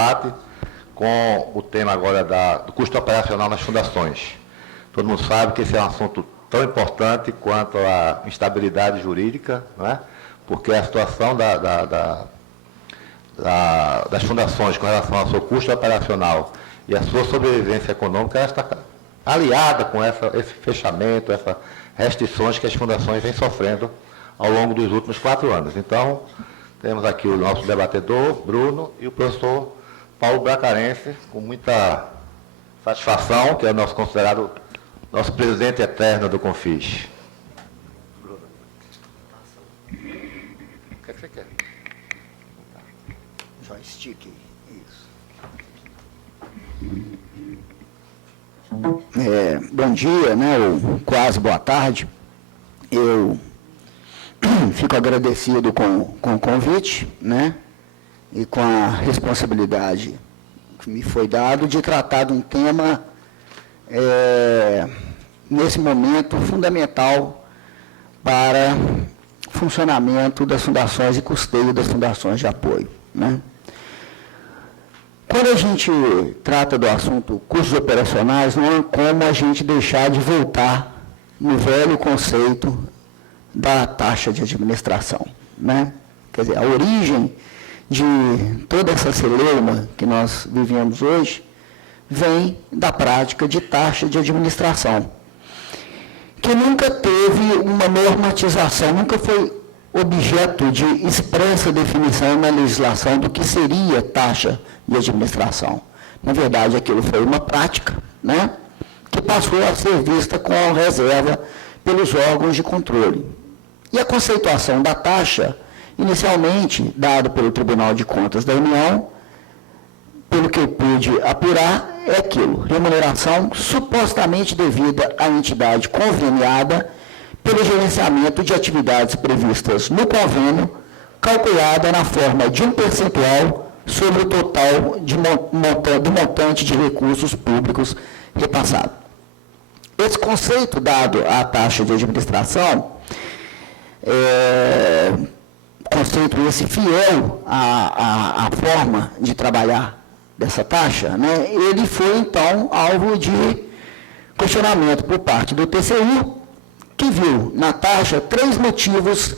debate com o tema agora do custo operacional nas fundações. Todo mundo sabe que esse é um assunto tão importante quanto a instabilidade jurídica, não é? Porque a situação das fundações com relação ao seu custo operacional e a sua sobrevivência econômica, ela está aliada com esse fechamento, essas restrições que as fundações vêm sofrendo ao longo dos últimos 4 anos. Então, temos aqui o nosso debatedor, Bruno, e o professor Paulo Bracarense, com muita satisfação, que é o nosso considerado nosso presidente eterno do Confis. Bruno. O que é que você quer? Joystick, isso. Bom dia, né, ou quase boa tarde. Eu fico agradecido com o convite, né, e com a responsabilidade que me foi dado de tratar de um tema, nesse momento, fundamental para o funcionamento das fundações e custeio das fundações de apoio, né. Quando a gente trata do assunto custos operacionais, não há como a gente deixar de voltar no velho conceito da taxa de administração, né? Quer dizer, a origem de toda essa celeuma que nós vivemos hoje vem da prática de taxa de administração, que nunca teve uma normatização, nunca foi objeto de expressa definição na legislação do que seria taxa de administração. Na verdade, aquilo foi uma prática, né, que passou a ser vista com reserva pelos órgãos de controle. E a conceituação da taxa, inicialmente dada pelo Tribunal de Contas da União, pelo que eu pude apurar, é aquilo: remuneração supostamente devida à entidade conveniada pelo gerenciamento de atividades previstas no convênio, calculada na forma de um percentual sobre o total do montante de recursos públicos repassado. Esse conceito dado à taxa de administração, conceito esse fiel à forma de trabalhar dessa taxa, né, ele foi, então, alvo de questionamento por parte do TCU, que viu na taxa 3 motivos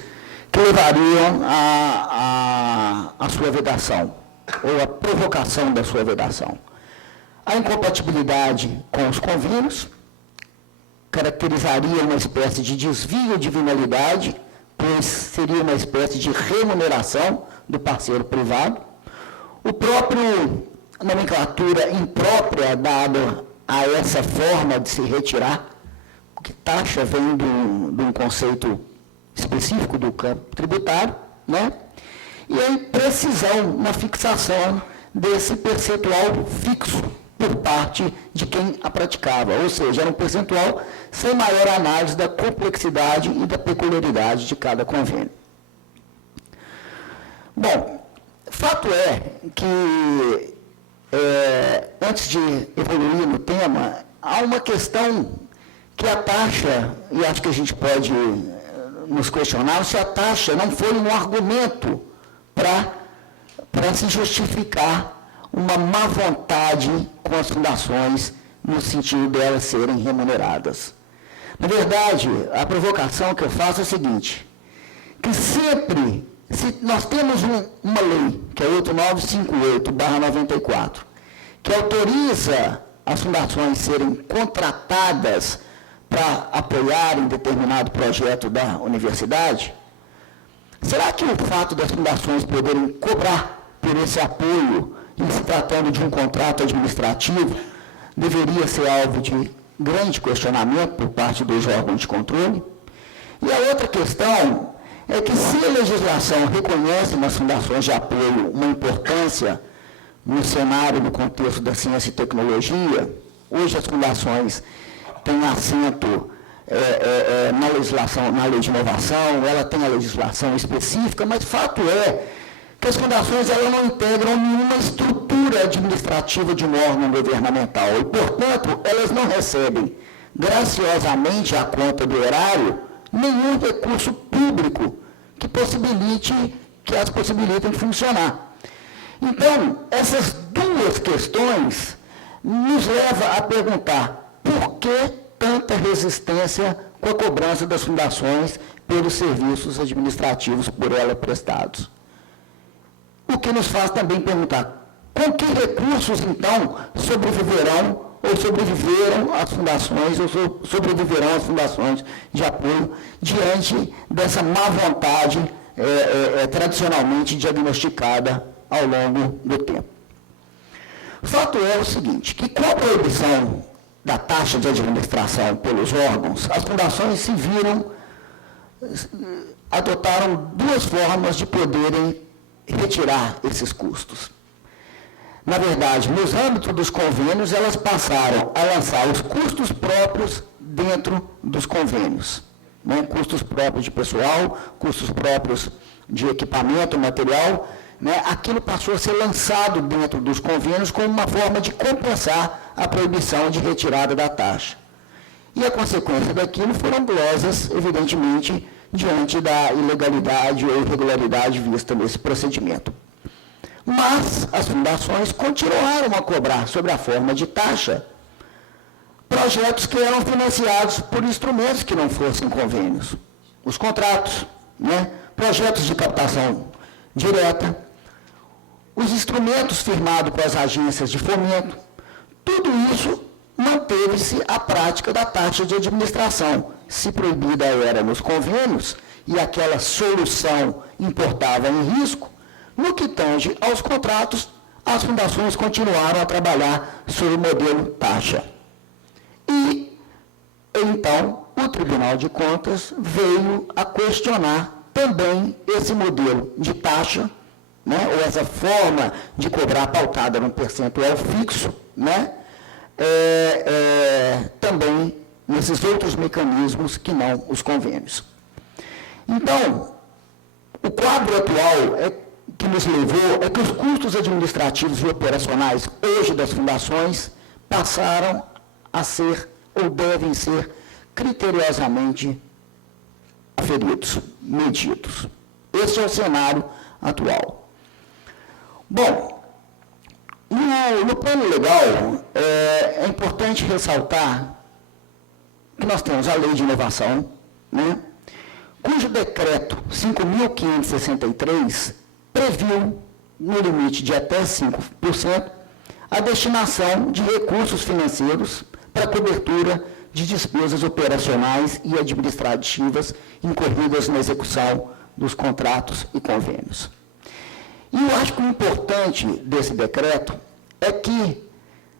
que levariam à sua vedação, ou à provocação da sua vedação. A incompatibilidade com os convênios caracterizaria uma espécie de desvio de venalidade, pois seria uma espécie de remuneração do parceiro privado. O próprio nomenclatura imprópria dada a essa forma de se retirar, porque taxa vem de um conceito específico do campo tributário, né? E a imprecisão na fixação desse percentual fixo por parte de quem a praticava, ou seja, era um percentual sem maior análise da complexidade e da peculiaridade de cada convênio. Bom, fato é que, antes de evoluir no tema, há uma questão que a taxa, e acho que a gente pode nos questionar, se a taxa não foi um argumento para se justificar uma má vontade com as fundações, no sentido delas serem remuneradas. Na verdade, a provocação que eu faço é a seguinte: que sempre, se nós temos uma lei, que é 8958/94, que autoriza as fundações serem contratadas para apoiarem determinado projeto da universidade, será que o fato das fundações poderem cobrar por esse apoio, em se tratando de um contrato administrativo, deveria ser alvo de grande questionamento por parte dos órgãos de controle? E a outra questão é que, se a legislação reconhece nas fundações de apoio uma importância no cenário, no contexto da ciência e tecnologia, hoje as fundações têm assento na legislação, na lei de inovação, ela tem a legislação específica, mas fato é que as fundações elas não integram nenhuma estrutura administrativa de um órgão governamental e, portanto, elas não recebem graciosamente à conta do erário nenhum recurso público que as possibilitem funcionar. Então, essas duas questões nos leva a perguntar por que tanta resistência com a cobrança das fundações pelos serviços administrativos por ela prestados. O que nos faz também perguntar com que recursos, então, sobreviveram ou sobreviveram as fundações ou sobreviverão as fundações de apoio diante dessa má vontade tradicionalmente diagnosticada ao longo do tempo. O fato é o seguinte, que com a proibição da taxa de administração pelos órgãos, as fundações se viram, adotaram duas formas de poderem retirar esses custos. Na verdade, nos âmbitos dos convênios, elas passaram a lançar os custos próprios dentro dos convênios. Né? Custos próprios de pessoal, custos próprios de equipamento, material. Né? Aquilo passou a ser lançado dentro dos convênios como uma forma de compensar a proibição de retirada da taxa. E a consequência daquilo foram glosas, evidentemente, diante da ilegalidade ou irregularidade vista nesse procedimento. Mas as fundações continuaram a cobrar, sob a forma de taxa, projetos que eram financiados por instrumentos que não fossem convênios. Os contratos, né? Projetos de captação direta, os instrumentos firmados com as agências de fomento, tudo isso manteve-se a prática da taxa de administração. Se proibida era nos convênios e aquela solução importava em risco, no que tange aos contratos, as fundações continuaram a trabalhar sob o modelo taxa. E, então, o Tribunal de Contas veio a questionar também esse modelo de taxa, né, ou essa forma de cobrar pautada num percentual fixo, né, também nesses outros mecanismos que não os convênios. Então, o quadro atual que nos levou é que os custos administrativos e operacionais hoje das fundações passaram a ser ou devem ser criteriosamente aferidos, medidos. Esse é o cenário atual. Bom, no plano legal, é importante ressaltar que nós temos a Lei de Inovação, né, cujo decreto 5.563 previu, no limite de até 5%, a destinação de recursos financeiros para cobertura de despesas operacionais e administrativas incorridas na execução dos contratos e convênios. E eu acho que o importante desse decreto é que,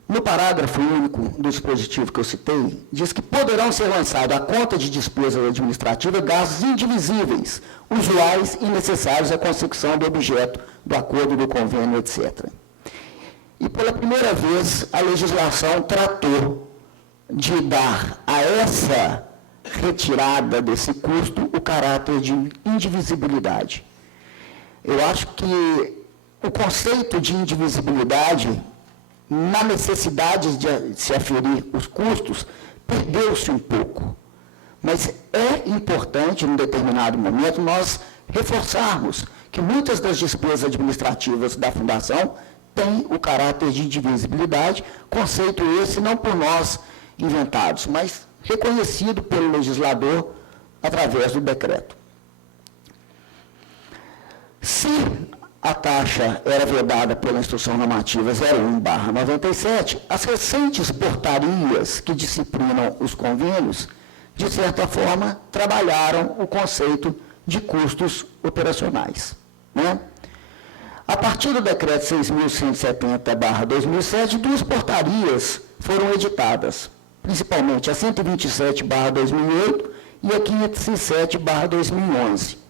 no parágrafo único do dispositivo que eu citei, diz que poderão ser lançados à conta de despesas administrativas gastos indivisíveis, usuais e necessários à consecução do objeto do acordo, do convênio, etc. E, pela primeira vez, a legislação tratou de dar a essa retirada desse custo o caráter de indivisibilidade. Eu acho que o conceito de indivisibilidade, na necessidade de se aferir os custos, perdeu-se um pouco. Mas é importante, num determinado momento, nós reforçarmos que muitas das despesas administrativas da Fundação têm o caráter de indivisibilidade, conceito esse não por nós inventados, mas reconhecido pelo legislador através do decreto. Se a taxa era vedada pela Instrução Normativa 01/97, as recentes portarias que disciplinam os convênios, de certa forma, trabalharam o conceito de custos operacionais. Né? A partir do decreto 6.170/2007, duas portarias foram editadas, principalmente a 127/2008 e a 507/2011.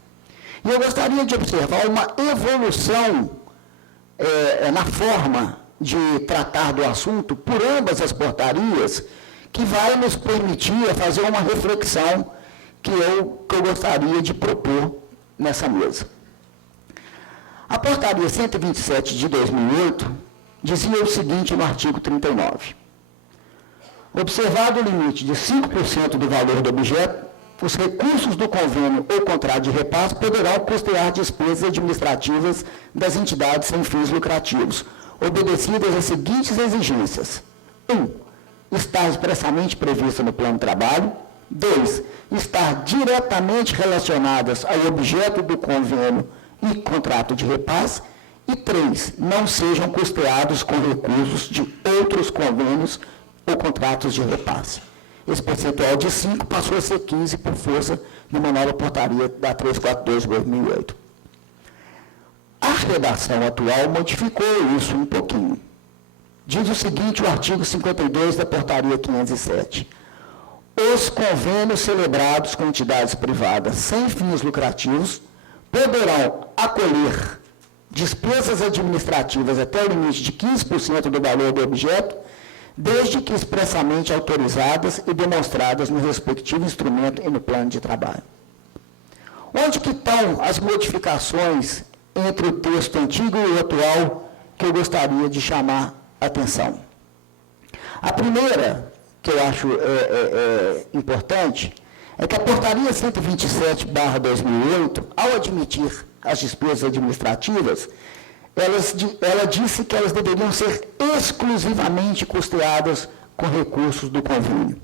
E eu gostaria de observar uma evolução na forma de tratar do assunto por ambas as portarias, que vai nos permitir fazer uma reflexão que eu gostaria de propor nessa mesa. A portaria 127 de 2008 dizia o seguinte no artigo 39. Observado o limite de 5% do valor do objeto, os recursos do convênio ou contrato de repasse poderão custear despesas administrativas das entidades sem fins lucrativos, obedecidas as seguintes exigências. 1. Estar expressamente prevista no plano de trabalho. 2. Estar diretamente relacionadas ao objeto do convênio e contrato de repasse. E 3. Não sejam custeados com recursos de outros convênios ou contratos de repasse. Esse percentual de 5 passou a ser 15 por força de uma nova portaria da 342 de 2008. A redação atual modificou isso um pouquinho. Diz o seguinte, o artigo 52 da portaria 507. Os convênios celebrados com entidades privadas sem fins lucrativos poderão acolher despesas administrativas até o limite de 15% do valor do objeto, desde que expressamente autorizadas e demonstradas no respectivo instrumento e no plano de trabalho. Onde que estão as modificações entre o texto antigo e o atual que eu gostaria de chamar a atenção? A primeira, que eu acho importante, é que a portaria 127/2008, ao admitir as despesas administrativas, ela disse que elas deveriam ser exclusivamente custeadas com recursos do convênio.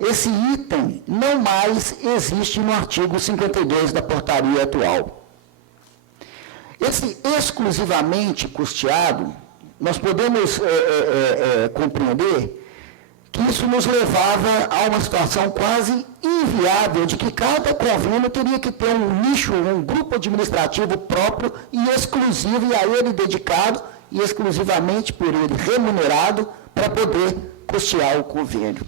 Esse item não mais existe no artigo 52 da portaria atual. Esse exclusivamente custeado, nós podemos compreender que isso nos levava a uma situação quase inviável de que cada convênio teria que ter um nicho, um grupo administrativo próprio e exclusivo, e a ele dedicado e exclusivamente por ele remunerado para poder custear o convênio.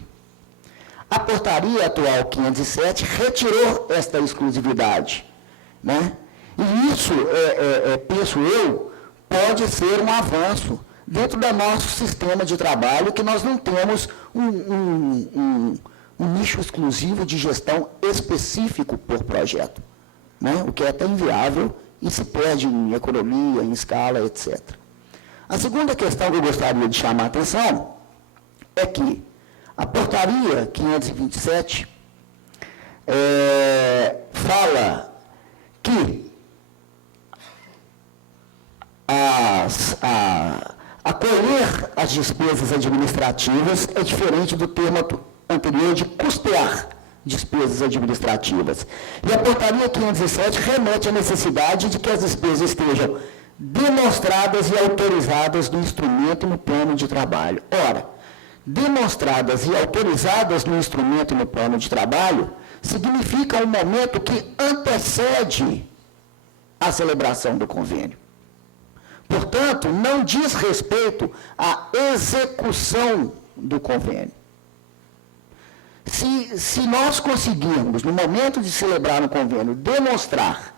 A portaria atual 507 retirou esta exclusividade, né? E isso, penso eu, pode ser um avanço dentro do nosso sistema de trabalho, que nós não temos um nicho exclusivo de gestão específico por projeto, né? O que é até inviável e se perde em economia, em escala, etc. A segunda questão que eu gostaria de chamar a atenção é que a portaria 527 fala que acolher as despesas administrativas é diferente do termo anterior de custear despesas administrativas. E a portaria 507 remete à necessidade de que as despesas estejam demonstradas e autorizadas no instrumento e no plano de trabalho. Ora, demonstradas e autorizadas no instrumento e no plano de trabalho significa um momento que antecede a celebração do convênio. Portanto, não diz respeito à execução do convênio. Se nós conseguirmos, no momento de celebrar um convênio, demonstrar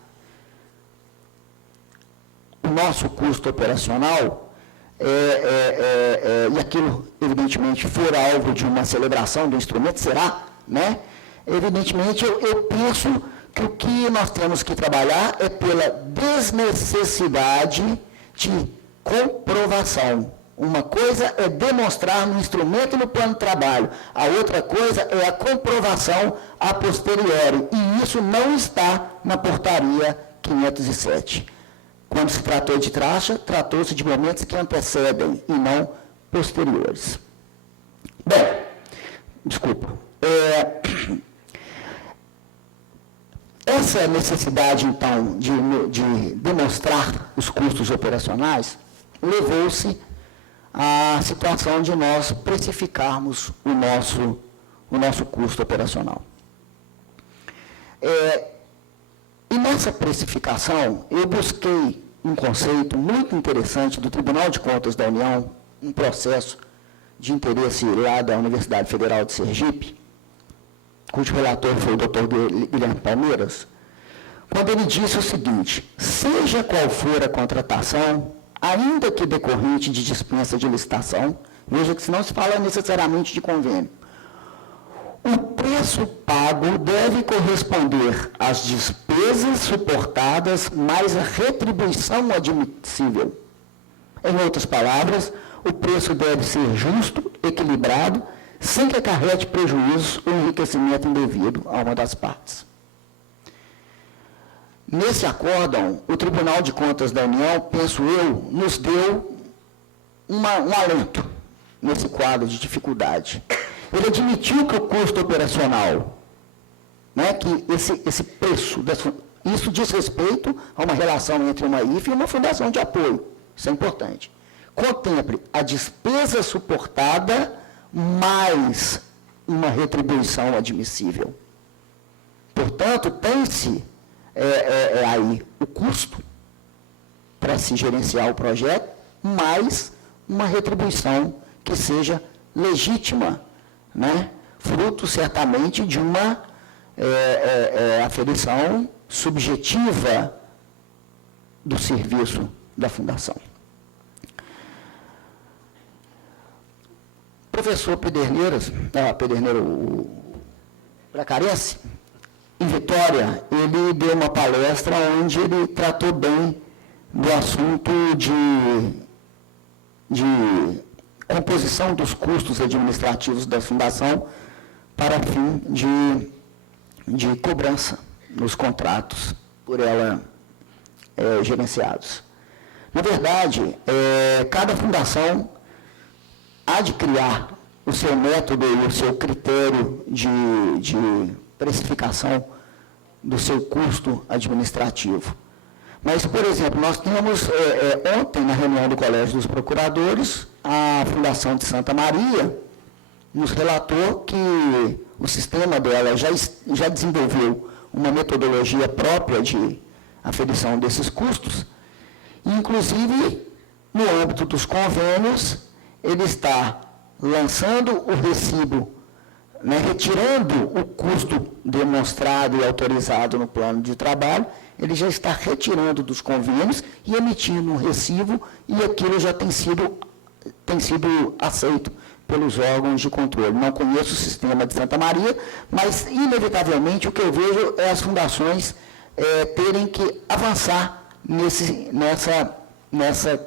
o nosso custo operacional, e aquilo, evidentemente, for alvo de uma celebração do instrumento, será, né? Evidentemente, eu penso que o que nós temos que trabalhar é pela desnecessidade de comprovação. Uma coisa é demonstrar no instrumento e no plano de trabalho, a outra coisa é a comprovação a posteriori, e isso não está na portaria 507. Quando se tratou de taxa, tratou-se de momentos que antecedem e não posteriores. Bem, desculpa. Essa necessidade, então, de demonstrar os custos operacionais levou-se à situação de nós precificarmos o nosso custo operacional. E nessa precificação, eu busquei um conceito muito interessante do Tribunal de Contas da União, um processo de interesse lá da Universidade Federal de Sergipe, cujo relator foi o Dr. Guilherme Palmeiras, quando ele disse o seguinte: seja qual for a contratação, ainda que decorrente de dispensa de licitação, veja que se não se fala necessariamente de convênio, o preço pago deve corresponder às despesas suportadas mais a retribuição admissível. Em outras palavras, o preço deve ser justo, equilibrado, sem que acarrete prejuízo ou enriquecimento indevido a uma das partes. Nesse acórdão, o Tribunal de Contas da União, penso eu, nos deu um alento nesse quadro de dificuldade. Ele admitiu que o custo operacional, né, que esse preço, isso diz respeito a uma relação entre uma IFE e uma fundação de apoio. Isso é importante. Contemple a despesa suportada mais uma retribuição admissível. Portanto, tem-se aí o custo para se gerenciar o projeto, mais uma retribuição que seja legítima, né? Fruto, certamente, de uma aferição subjetiva do serviço da Fundação. Professor Pederneiras, Bracarense, em Vitória, ele deu uma palestra onde ele tratou bem do assunto de composição dos custos administrativos da Fundação para fim de cobrança nos contratos por ela gerenciados. Na verdade, cada fundação há de criar o seu método e o seu critério de precificação do seu custo administrativo. Mas, por exemplo, nós temos, ontem, na reunião do Colégio dos Procuradores, a Fundação de Santa Maria nos relatou que o sistema dela já desenvolveu uma metodologia própria de aferição desses custos, e, inclusive, no âmbito dos convênios, ele está lançando o recibo, né, retirando o custo demonstrado e autorizado no plano de trabalho, ele já está retirando dos convênios e emitindo um recibo, e aquilo já tem sido aceito pelos órgãos de controle. Não conheço o sistema de Santa Maria, mas, inevitavelmente, o que eu vejo é as fundações terem que avançar nessa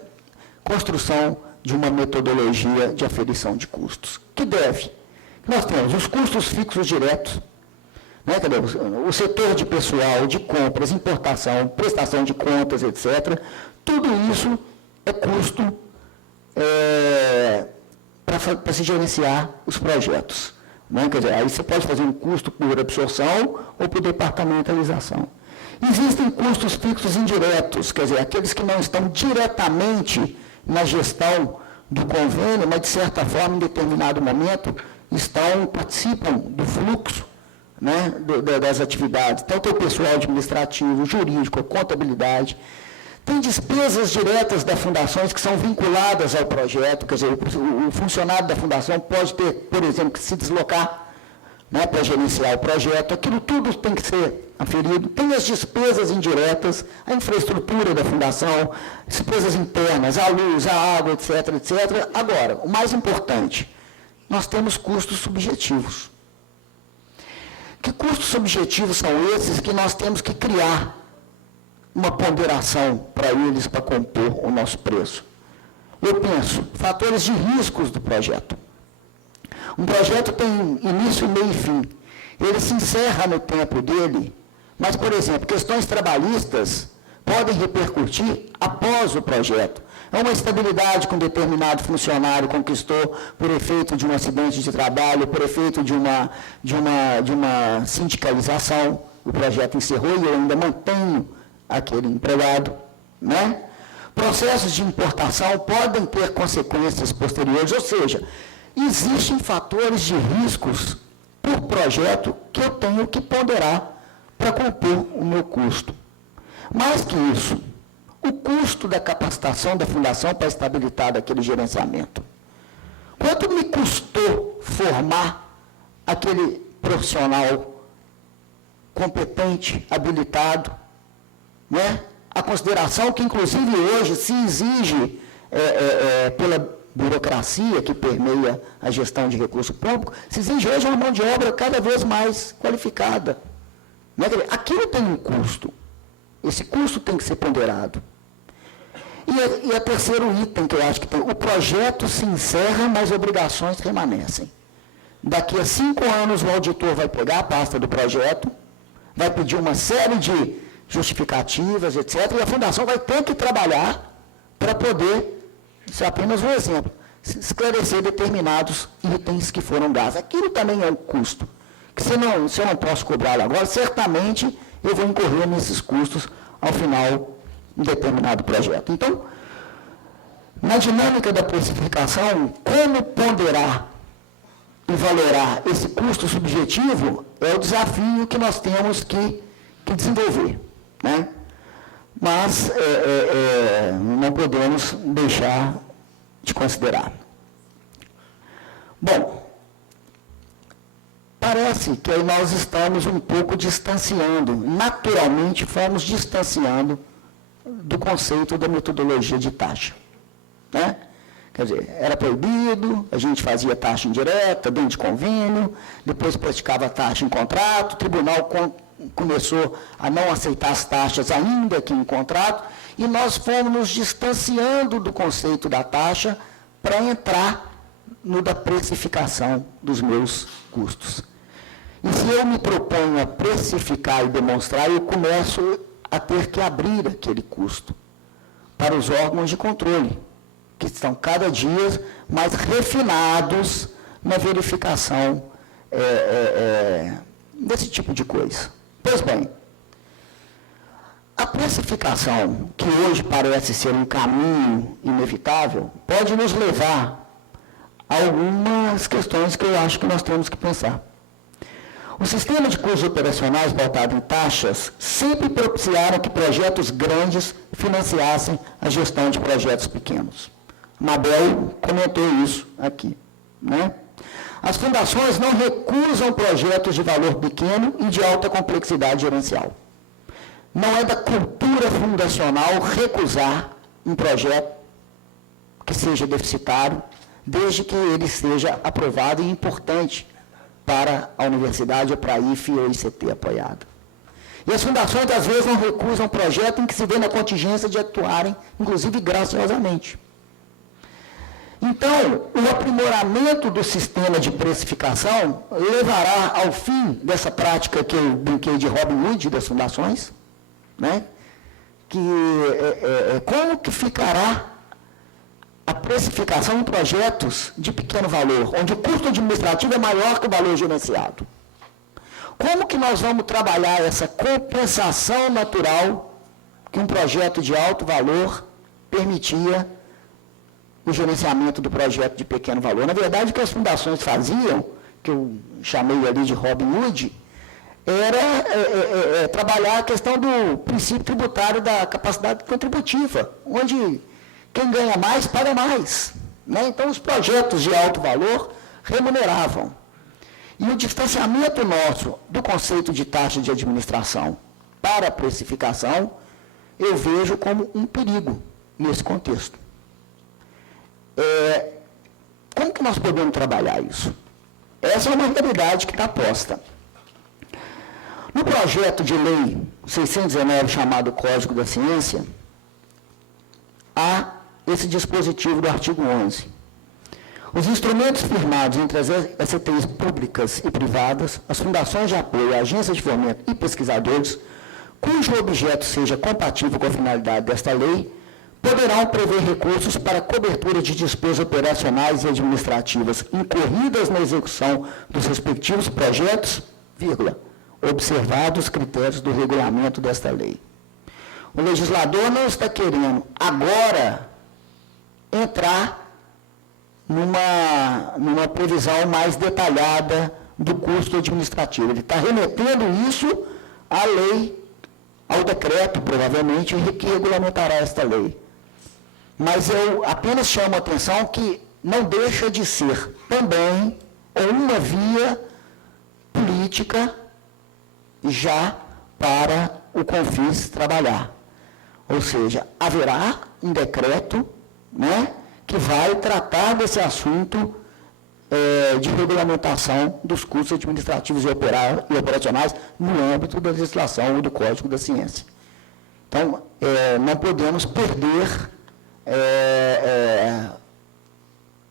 construção de uma metodologia de aferição de custos. Que deve? Nós temos os custos fixos diretos, né, o setor de pessoal, de compras, importação, prestação de contas, etc. Tudo isso é custo para se gerenciar os projetos. Né? Quer dizer, aí você pode fazer um custo por absorção ou por departamentalização. Existem custos fixos indiretos, quer dizer, aqueles que não estão diretamente na gestão do convênio, mas, de certa forma, em determinado momento, participam do fluxo, né, das atividades. Então, tem o pessoal administrativo, jurídico, contabilidade. Tem despesas diretas das fundações que são vinculadas ao projeto, quer dizer, o funcionário da fundação pode ter, por exemplo, que se deslocar, né, para gerenciar o projeto. Aquilo tudo tem que ser aferido. Tem as despesas indiretas, a infraestrutura da fundação, despesas internas, a luz, a água, etc, etc. Agora, o mais importante, nós temos custos subjetivos. Que custos subjetivos são esses que nós temos que criar uma ponderação para eles, para compor o nosso preço? Eu penso, fatores de riscos do projeto. Um projeto tem início, meio e fim. Ele se encerra no tempo dele, mas, por exemplo, questões trabalhistas podem repercutir após o projeto. É uma estabilidade que um determinado funcionário conquistou por efeito de um acidente de trabalho, por efeito de uma sindicalização. O projeto encerrou e eu ainda mantenho aquele empregado, né? Processos de importação podem ter consequências posteriores, ou seja, existem fatores de riscos por projeto que eu tenho que ponderar para compor o meu custo. Mais que isso, o custo da capacitação da fundação para estabilitar aquele gerenciamento. Quanto me custou formar aquele profissional competente, habilitado, né? A consideração que, inclusive, hoje se exige pela burocracia que permeia a gestão de recurso público, se exige hoje uma mão de obra cada vez mais qualificada. Né? Aquilo tem um custo. Esse custo tem que ser ponderado. E o terceiro item que eu acho que tem, o projeto se encerra, mas obrigações permanecem. Daqui a 5 anos o auditor vai pegar a pasta do projeto, vai pedir uma série de justificativas, etc., e a fundação vai ter que trabalhar para poder Isso é apenas um exemplo. Esclarecer determinados itens que foram gastos. Aquilo também é um custo. Que se eu não posso cobrá-lo agora, certamente eu vou incorrer nesses custos ao final de um determinado projeto. Então, na dinâmica da precificação, como ponderar e valorar esse custo subjetivo é o desafio que nós temos que desenvolver, né? Mas não podemos deixar de considerar. Bom, parece que aí nós estamos um pouco distanciando, naturalmente fomos distanciando do conceito da metodologia de taxa, né? Quer dizer, era proibido, a gente fazia taxa indireta, dentro de convênio, depois praticava taxa em contrato, o tribunal começou a não aceitar as taxas ainda que em contrato, e nós fomos nos distanciando do conceito da taxa para entrar no da precificação dos meus custos. E se eu me proponho a precificar e demonstrar, eu começo a ter que abrir aquele custo para os órgãos de controle, que estão cada dia mais refinados na verificação desse tipo de coisa. Pois bem, a precificação, que hoje parece ser um caminho inevitável, pode nos levar a algumas questões que eu acho que nós temos que pensar. O sistema de custos operacionais pautado em taxas sempre propiciaram que projetos grandes financiassem a gestão de projetos pequenos. Mabel comentou isso aqui, né? As fundações não recusam projetos de valor pequeno e de alta complexidade gerencial. Não é da cultura fundacional recusar um projeto que seja deficitário, desde que ele seja aprovado e importante para a universidade ou para a IFE ou ICT apoiada. E as fundações, às vezes, não recusam projeto em que se vê na contingência de atuarem, inclusive graciosamente. Então, o aprimoramento do sistema de precificação levará ao fim dessa prática que eu brinquei de Robin Hood das fundações, né? Como que ficará a precificação em projetos de pequeno valor, onde o custo administrativo é maior que o valor gerenciado? Como que nós vamos trabalhar essa compensação natural que um projeto de alto valor permitia o gerenciamento do projeto de pequeno valor? Na verdade, o que as fundações faziam, que eu chamei ali de Robin Hood, era trabalhar a questão do princípio tributário da capacidade contributiva, onde quem ganha mais, paga mais, né? Então, os projetos de alto valor remuneravam. E o distanciamento nosso do conceito de taxa de administração para a precificação, eu vejo como um perigo nesse contexto. Como que nós podemos trabalhar isso? Essa é uma realidade que está posta. No projeto de lei 619, chamado Código da Ciência, há esse dispositivo do artigo 11. Os instrumentos firmados entre as STIs públicas e privadas, as fundações de apoio, agências de fomento e pesquisadores, cujo objeto seja compatível com a finalidade desta lei, poderão prever recursos para cobertura de despesas operacionais e administrativas incorridas na execução dos respectivos projetos, observados os critérios do regulamento desta lei. O legislador não está querendo agora entrar numa previsão mais detalhada do custo administrativo. Ele está remetendo isso à lei, ao decreto, provavelmente, que regulamentará esta lei. Mas eu apenas chamo a atenção que não deixa de ser também uma via política já para o CONFIS trabalhar. Ou seja, haverá um decreto, né, que vai tratar desse assunto de regulamentação dos custos administrativos e operacionais no âmbito da legislação ou do Código da Ciência. Então, não podemos perder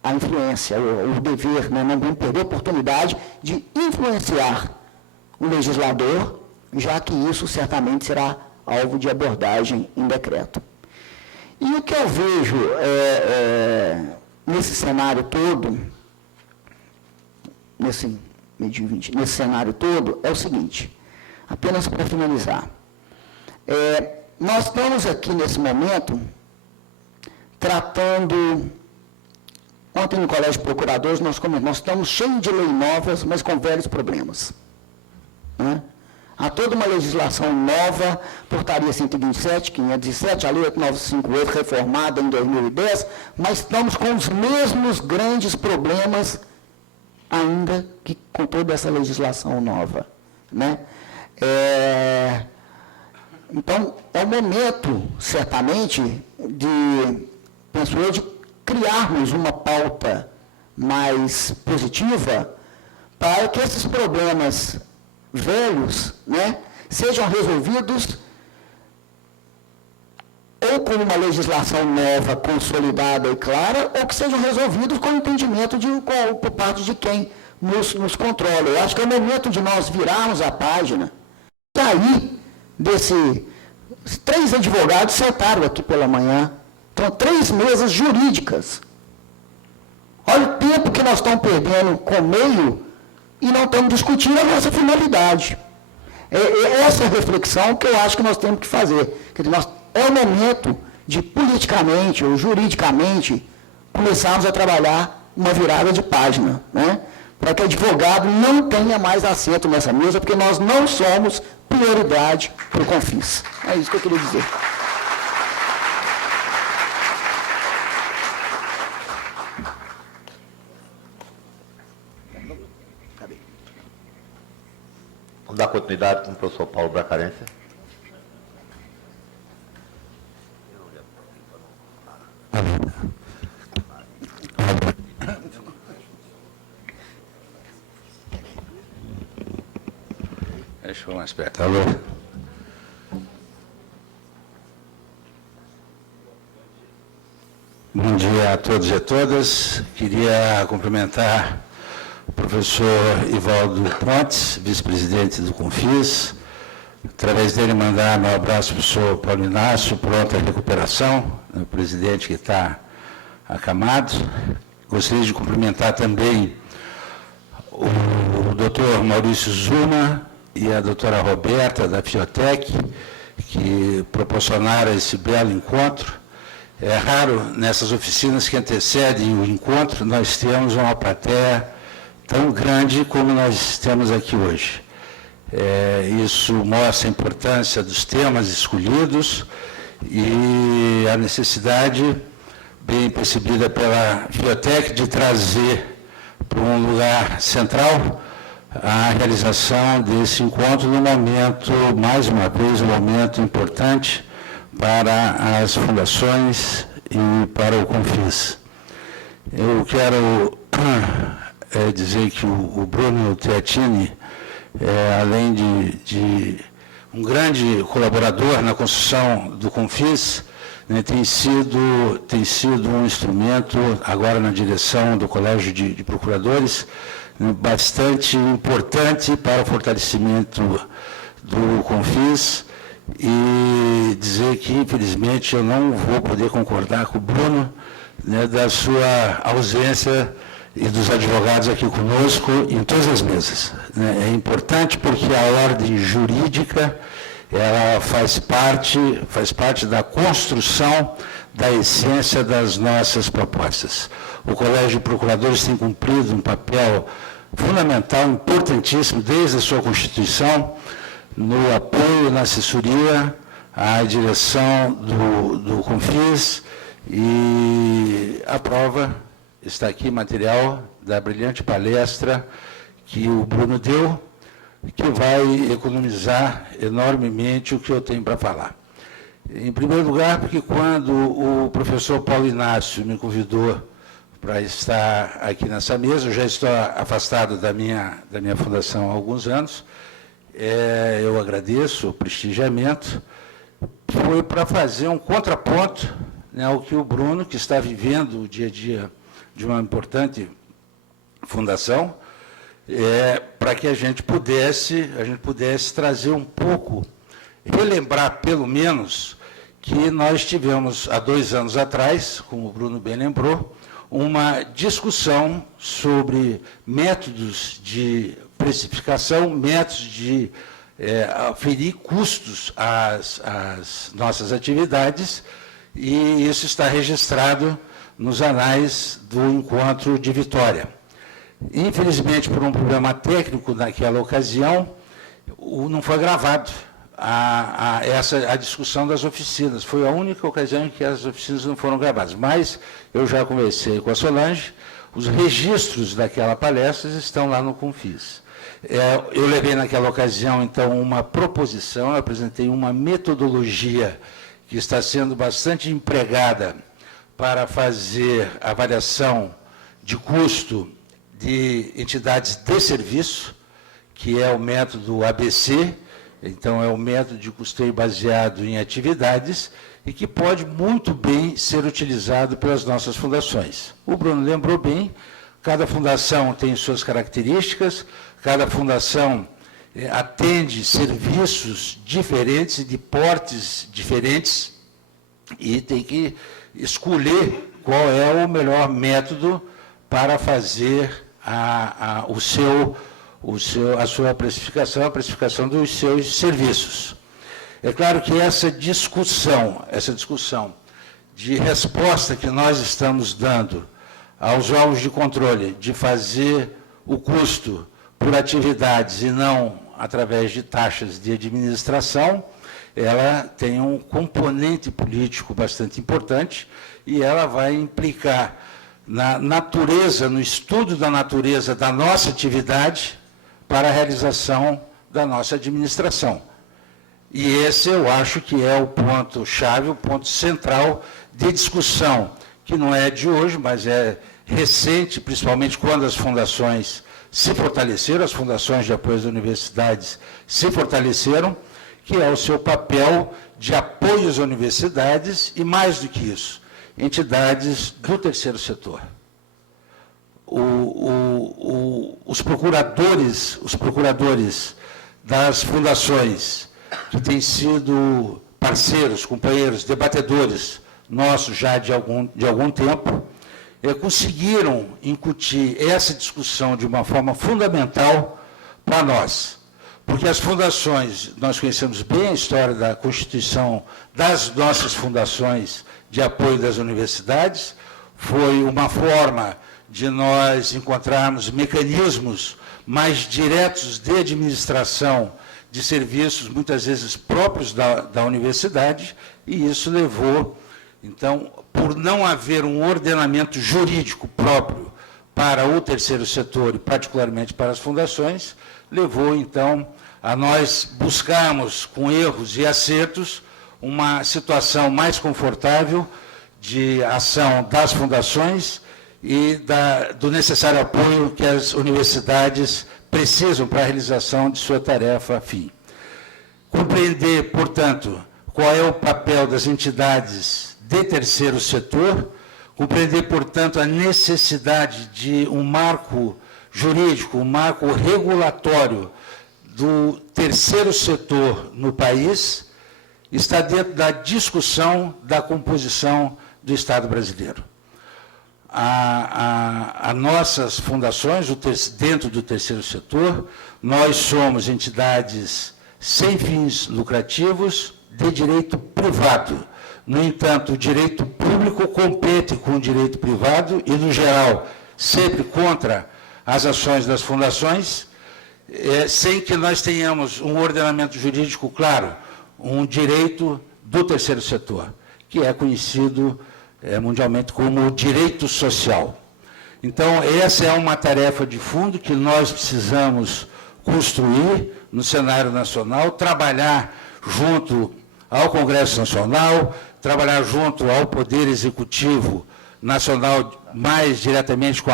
a influência, o dever, né? Não podemos perder a oportunidade de influenciar o legislador, já que isso certamente será alvo de abordagem em decreto. E o que eu vejo nesse cenário todo, nesse cenário todo, é o seguinte, apenas para finalizar. Nós estamos aqui, nesse momento, tratando... Ontem, no Colégio de Procuradores, nós estamos cheios de leis novas, mas com velhos problemas. Né? Há toda uma legislação nova, portaria 127, 507, a lei 8958, reformada em 2010, mas estamos com os mesmos grandes problemas ainda que com toda essa legislação nova. Né? Então, é o momento, certamente, penso eu, de criarmos uma pauta mais positiva para que esses problemas velhos, né, sejam resolvidos ou com uma legislação nova, consolidada e clara, ou que sejam resolvidos com entendimento por parte de quem nos controla. Eu acho que é o momento de nós virarmos a página, sair desse... 3 advogados sentaram aqui pela manhã, então 3 mesas jurídicas. Olha o tempo que nós estamos perdendo com o meio e não estamos discutindo a nossa finalidade. É essa reflexão que eu acho que nós temos que fazer. Quer dizer, é o momento de, politicamente ou juridicamente, começarmos a trabalhar uma virada de página, né? Para que o advogado não tenha mais assento nessa mesa, porque nós não somos prioridade para o Confins. É isso que eu queria dizer. Vamos dar continuidade com o professor Paulo Bracarense. Deixa eu mais perto. Alô? Bom dia a todos e a todas. Queria cumprimentar o professor Ivaldo Pontes, vice-presidente do Confins. Através dele, mandar meu abraço para o professor Paulo Inácio, pronta recuperação, o presidente que está acamado. Gostaria de cumprimentar também o doutor Maurício Zuma e a doutora Roberta, da Fiotec, que proporcionaram esse belo encontro. É raro, nessas oficinas que antecedem o encontro, nós temos uma plateia tão grande como nós temos aqui hoje. Isso mostra a importância dos temas escolhidos e a necessidade, bem percebida pela Fiotec, de trazer para um lugar central a realização desse encontro no momento, mais uma vez, um momento importante para as fundações e para o Confins. Eu quero dizer que o Bruno Teatini, além de um grande colaborador na construção do Confins, né, tem sido um instrumento, agora na direção do Colégio de Procuradores, bastante importante para o fortalecimento do Confins, e dizer que, infelizmente, eu não vou poder concordar com o Bruno, né, da sua ausência e dos advogados aqui conosco em todas as mesas. Né. É importante porque a ordem jurídica ela faz parte da construção da essência das nossas propostas. O Colégio de Procuradores tem cumprido um papel fundamental, importantíssimo, desde a sua constituição, no apoio, na assessoria, à direção do Confins, e a prova está aqui, material da brilhante palestra que o Bruno deu, que vai economizar enormemente o que eu tenho para falar. Em primeiro lugar, porque quando o professor Paulo Inácio me convidou para estar aqui nessa mesa, eu já estou afastado da minha fundação há alguns anos, eu agradeço o prestigiamento, foi para fazer um contraponto, né, ao que o Bruno, que está vivendo o dia a dia de uma importante fundação, para que a gente pudesse trazer um pouco, relembrar pelo menos, que nós tivemos, há 2 anos atrás, como o Bruno bem lembrou, uma discussão sobre métodos de precificação, métodos de aferir custos às nossas atividades, e isso está registrado nos anais do encontro de Vitória. Infelizmente, por um problema técnico naquela ocasião, não foi gravado a discussão das oficinas. Foi a única ocasião em que as oficinas não foram gravadas. Mas eu já conversei com a Solange, os registros daquela palestra estão lá no Confis. Eu levei naquela ocasião, então, uma proposição, eu apresentei uma metodologia que está sendo bastante empregada para fazer avaliação de custo de entidades de serviço, que é o método ABC, então é o método de custeio baseado em atividades, e que pode muito bem ser utilizado pelas nossas fundações. O Bruno lembrou bem, cada fundação tem suas características, cada fundação atende serviços diferentes e de portes diferentes, e tem que escolher qual é o melhor método para fazer a sua precificação, a precificação dos seus serviços. É claro que essa discussão de resposta que nós estamos dando aos órgãos de controle, de fazer o custo por atividades e não através de taxas de administração, ela tem um componente político bastante importante e ela vai implicar na natureza, no estudo da natureza da nossa atividade para a realização da nossa administração. E esse eu acho que é o ponto-chave, o ponto central de discussão, que não é de hoje, mas é recente, principalmente quando as fundações se fortaleceram, as fundações de apoio às universidades se fortaleceram, que é o seu papel de apoio às universidades e, mais do que isso, entidades do terceiro setor. Os procuradores das fundações, que têm sido parceiros, companheiros, debatedores nossos já de algum tempo, conseguiram incutir essa discussão de uma forma fundamental para nós. Porque as fundações, nós conhecemos bem a história da constituição das nossas fundações de apoio das universidades, foi uma forma de nós encontrarmos mecanismos mais diretos de administração de serviços, muitas vezes próprios da universidade, e isso levou, então, por não haver um ordenamento jurídico próprio para o terceiro setor, e particularmente para as fundações, levou, então, a nós buscarmos, com erros e acertos, uma situação mais confortável de ação das fundações e do necessário apoio que as universidades precisam para a realização de sua tarefa fim. Compreender, portanto, qual é o papel das entidades de terceiro setor, compreender, portanto, a necessidade de um marco jurídico, um marco regulatório do terceiro setor no país, está dentro da discussão da composição do Estado brasileiro. As nossas fundações, dentro do terceiro setor, nós somos entidades sem fins lucrativos de direito privado. No entanto, o direito público compete com o direito privado e, no geral, sempre contra as ações das fundações, sem que nós tenhamos um ordenamento jurídico claro, um direito do terceiro setor, que é conhecido mundialmente como direito social. Então, essa é uma tarefa de fundo que nós precisamos construir no cenário nacional, trabalhar junto ao Congresso Nacional, trabalhar junto ao Poder Executivo Nacional, mais diretamente com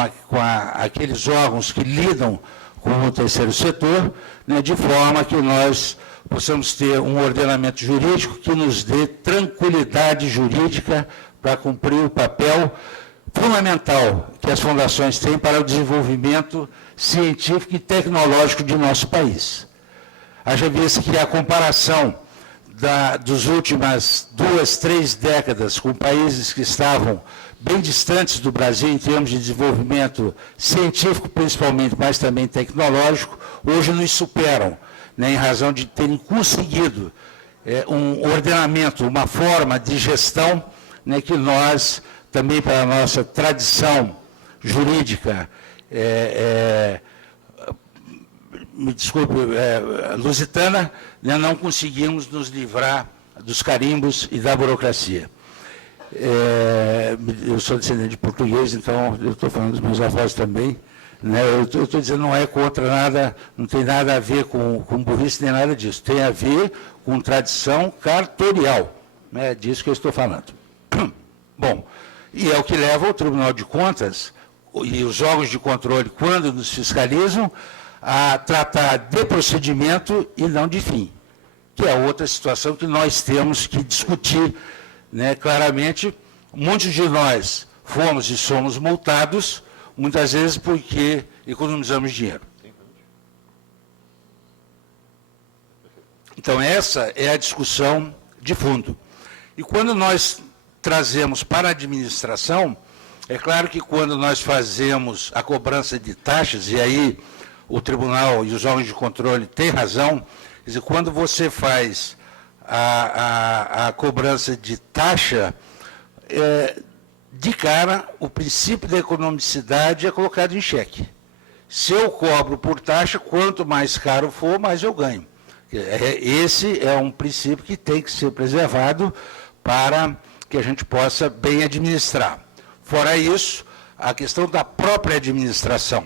aqueles órgãos que lidam com o terceiro setor, né, de forma que nós possamos ter um ordenamento jurídico que nos dê tranquilidade jurídica para cumprir o papel fundamental que as fundações têm para o desenvolvimento científico e tecnológico de nosso país. Haja visto que a comparação dos últimas 2, 3 décadas com países que estavam bem distantes do Brasil em termos de desenvolvimento científico, principalmente, mas também tecnológico, hoje nos superam, né, em razão de terem conseguido um ordenamento, uma forma de gestão, né, que nós, também pela nossa tradição jurídica, me desculpe, lusitana, né, não conseguimos nos livrar dos carimbos e da burocracia. Eu sou descendente de português, então eu estou falando dos meus avós também. Né, eu estou dizendo, não é contra nada, não tem nada a ver com burrice nem nada disso. Tem a ver com tradição cartorial. É disso que eu estou falando. Bom, e é o que leva o Tribunal de Contas e os órgãos de controle, quando nos fiscalizam, a tratar de procedimento e não de fim, que é outra situação que nós temos que discutir, né, claramente. Muitos de nós fomos e somos multados, muitas vezes porque economizamos dinheiro. Então, essa é a discussão de fundo. E quando nós trazemos para a administração, é claro que quando nós fazemos a cobrança de taxas, e aí o tribunal e os órgãos de controle têm razão, quer dizer, quando você faz a cobrança de taxa, de cara, o princípio da economicidade é colocado em xeque. Se eu cobro por taxa, quanto mais caro for, mais eu ganho. Esse é um princípio que tem que ser preservado para que a gente possa bem administrar. Fora isso, a questão da própria administração.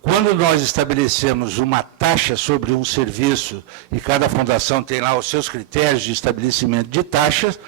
Quando nós estabelecemos uma taxa sobre um serviço, e cada fundação tem lá os seus critérios de estabelecimento de taxas,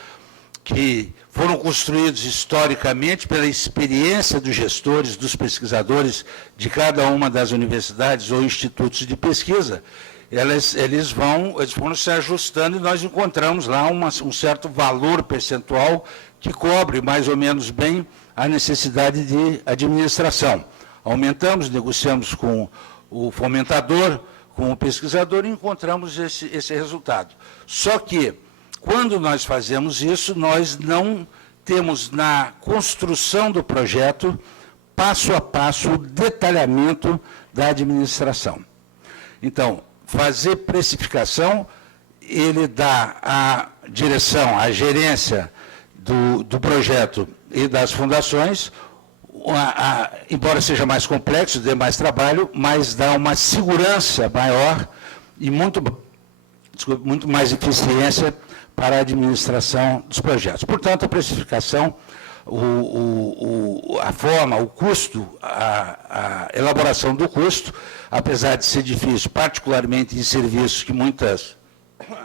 que foram construídos historicamente pela experiência dos gestores, dos pesquisadores de cada uma das universidades ou institutos de pesquisa, eles vão se ajustando e nós encontramos lá um certo valor percentual que cobre mais ou menos bem a necessidade de administração. Aumentamos, negociamos com o fomentador, com o pesquisador e encontramos esse resultado. Só que, quando nós fazemos isso, nós não temos na construção do projeto, passo a passo, o detalhamento da administração. Então, fazer precificação, ele dá a direção, a gerência do projeto e das fundações, embora seja mais complexo, dê mais trabalho, mas dá uma segurança maior e muito mais eficiência para a administração dos projetos. Portanto, a precificação, a forma, o custo, a elaboração do custo, apesar de ser difícil, particularmente em serviços que muitas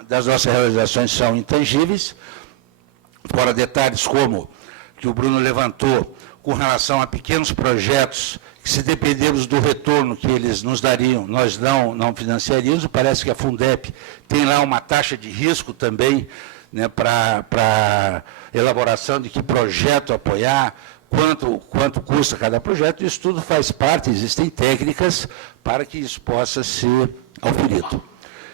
das nossas realizações são intangíveis, fora detalhes como que o Bruno levantou com relação a pequenos projetos que, se dependemos do retorno que eles nos dariam, nós não financiaríamos. Parece que a Fundep tem lá uma taxa de risco também, né, para elaboração de que projeto apoiar, quanto custa cada projeto. Isso tudo faz parte, existem técnicas para que isso possa ser auferido.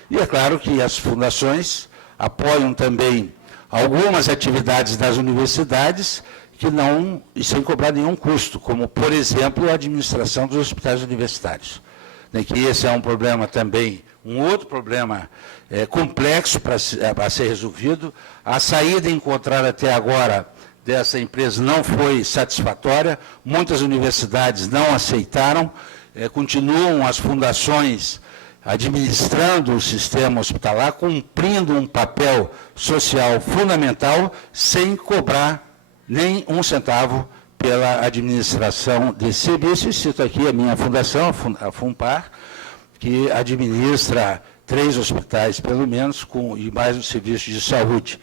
E é claro que as fundações apoiam também algumas atividades das universidades que não, e sem cobrar nenhum custo, como, por exemplo, a administração dos hospitais universitários. Que esse é um problema também, um outro problema complexo para ser resolvido. A saída encontrada até agora dessa empresa não foi satisfatória, muitas universidades não aceitaram, continuam as fundações administrando o sistema hospitalar, cumprindo um papel social fundamental, sem cobrar nem um centavo pela administração desse serviço. E cito aqui a minha fundação, a FUNPAR, que administra 3 hospitais, pelo menos, e mais um serviço de saúde.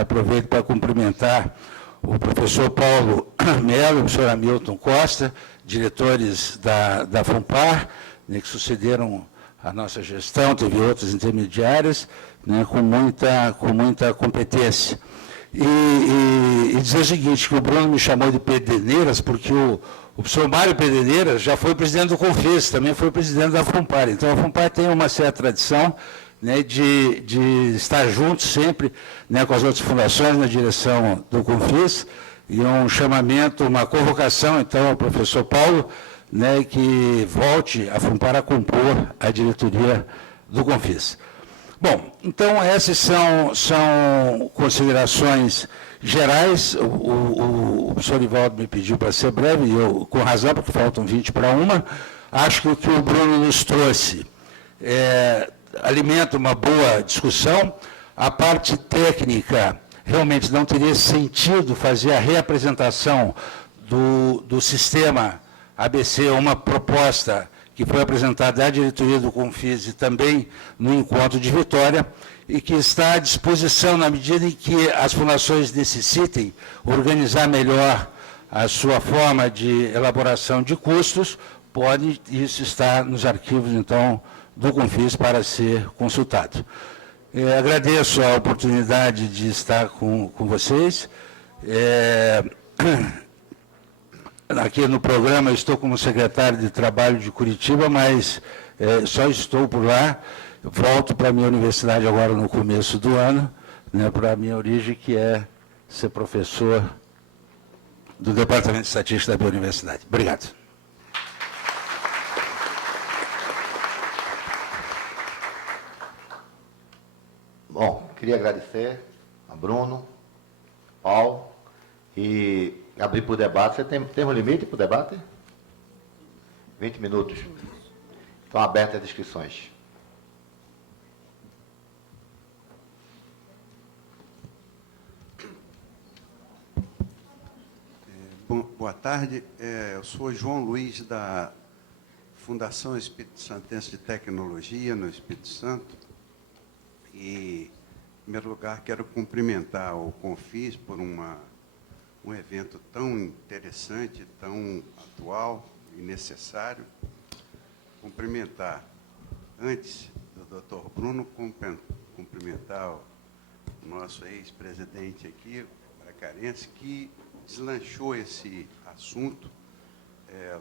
Aproveito para cumprimentar o professor Paulo Melo e o professor Hamilton Costa, diretores da FUNPAR, que sucederam a nossa gestão, teve outras intermediárias, com muita competência. E dizer o seguinte, que o Bruno me chamou de Pederneiras, porque o professor Mário Pederneiras já foi presidente do CONFES, também foi presidente da FUNPAR. Então, a FUNPAR tem uma certa tradição né, de estar juntos sempre, né, com as outras fundações na direção do Confis, e um chamamento, uma convocação, então, ao professor Paulo, né, que volte para compor a diretoria do Confis. Bom, então essas são considerações gerais. O professor Ivaldo me pediu para ser breve, e eu, com razão, porque faltam 20 para 1. Acho que o que o Bruno nos trouxe alimenta uma boa discussão. A parte técnica, realmente não teria sentido fazer a reapresentação do sistema ABC, uma proposta que foi apresentada à diretoria do Confis e também no encontro de Vitória, e que está à disposição na medida em que as fundações necessitem organizar melhor a sua forma de elaboração de custos, pode isso estar nos arquivos, então, do Confis para ser consultado. Agradeço a oportunidade de estar com vocês. Aqui no programa estou como secretário de Trabalho de Curitiba, mas só estou por lá. Volto para a minha universidade agora no começo do ano, né, para a minha origem, que é ser professor do Departamento de Estatística da minha universidade. Obrigado. Bom, queria agradecer a Bruno, Paulo, e abrir para o debate. Você tem um limite para o debate? 20 minutos. Estão abertas as inscrições. Boa tarde. Eu sou João Luiz, da Fundação Espírito Santense de Tecnologia, no Espírito Santo. E, em primeiro lugar, quero cumprimentar o Confis por um evento tão interessante, tão atual e necessário. Cumprimentar, antes do Dr. Bruno, cumprimentar o nosso ex-presidente aqui, bracarense, que deslanchou esse assunto,